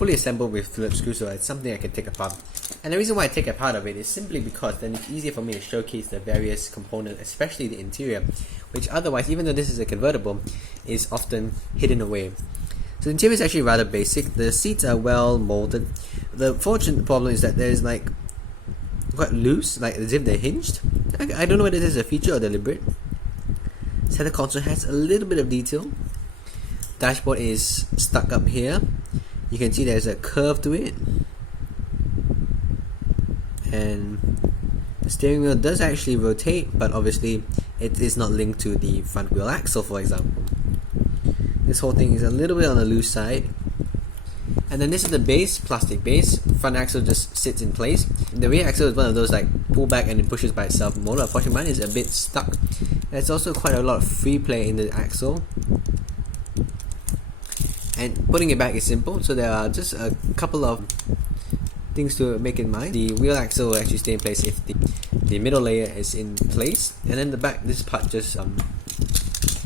fully assembled with Phillips screws, so it's something I can take apart. And the reason why I take a part of it is simply because then it's easier for me to showcase the various components, especially the interior, which otherwise, even though this is a convertible, is often hidden away. So the interior is actually rather basic. The seats are well molded. The fortunate problem is that there's like quite loose, like as if they're hinged. I don't know whether this is a feature or deliberate. Center console has a little bit of detail. Dashboard is stuck up here. You can see there's a curve to it. And the steering wheel does actually rotate, but obviously it is not linked to the front wheel axle, for example. This whole thing is a little bit on the loose side. And then this is the base, plastic base. Front axle just sits in place. The rear axle is one of those like pull back and it pushes by itself motor. Unfortunately, mine is a bit stuck. There's also quite a lot of free play in the axle. And putting it back is simple, so there are just a couple of things to make in mind. The wheel axle will actually stay in place if the middle layer is in place, and then the back, this part just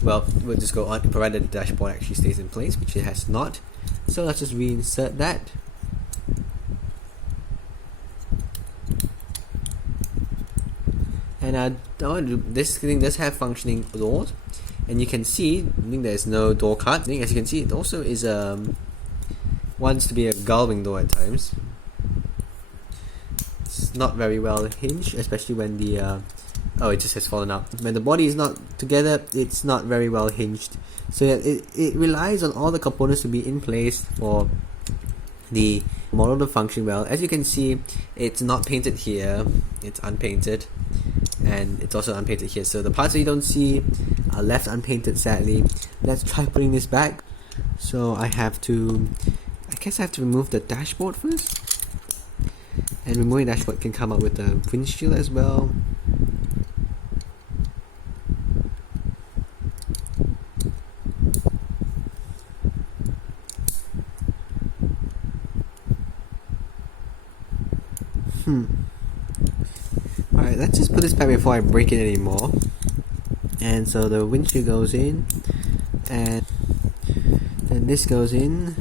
will just go on provided the dashboard actually stays in place, which it has not. So let's just reinsert that. And this thing does have functioning doors, and you can see, I think there's no door cut. I think as you can see, it also is wants to be a gullwing door at times. It's not very well hinged, especially when the oh, it just has fallen out. When the body is not together, it's not very well hinged. So yeah, it relies on all the components to be in place for the model to function well. As you can see, it's not painted here, it's unpainted, and it's also unpainted here. So the parts that you don't see are left unpainted, sadly. Let's try putting this back. So I guess I have to remove the dashboard first. And removing the dashboard can come up with the windshield as well. Alright, let's just put this back before I break it anymore. And so the windshield goes in, and then this goes in,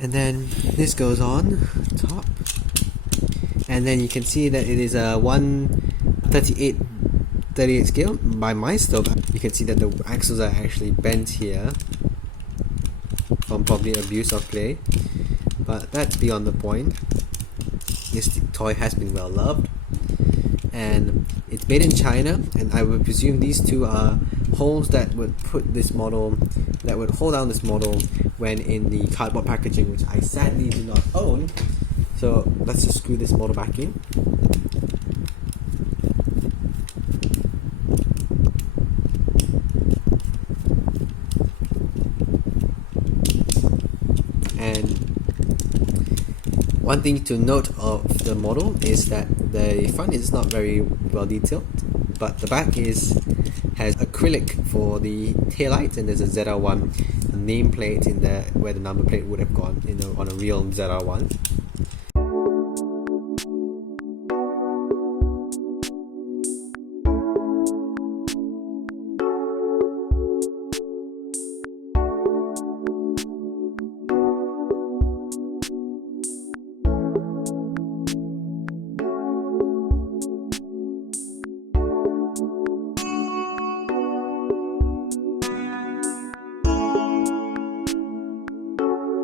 and then this goes on top, and then you can see that it is a 138 scale by Maisto. You can see that the axles are actually bent here from probably abuse of clay, but that's beyond the point. This toy has been well loved, and it's made in China, and I would presume these two are holes that would hold down this model when in the cardboard packaging, which I sadly do not own. So let's just screw this model back in. And one thing to note of the model is that the front is not very well detailed, but the back has acrylic for the taillights, and there's a ZR-1 nameplate in there where the number plate would have gone on a real ZR-1.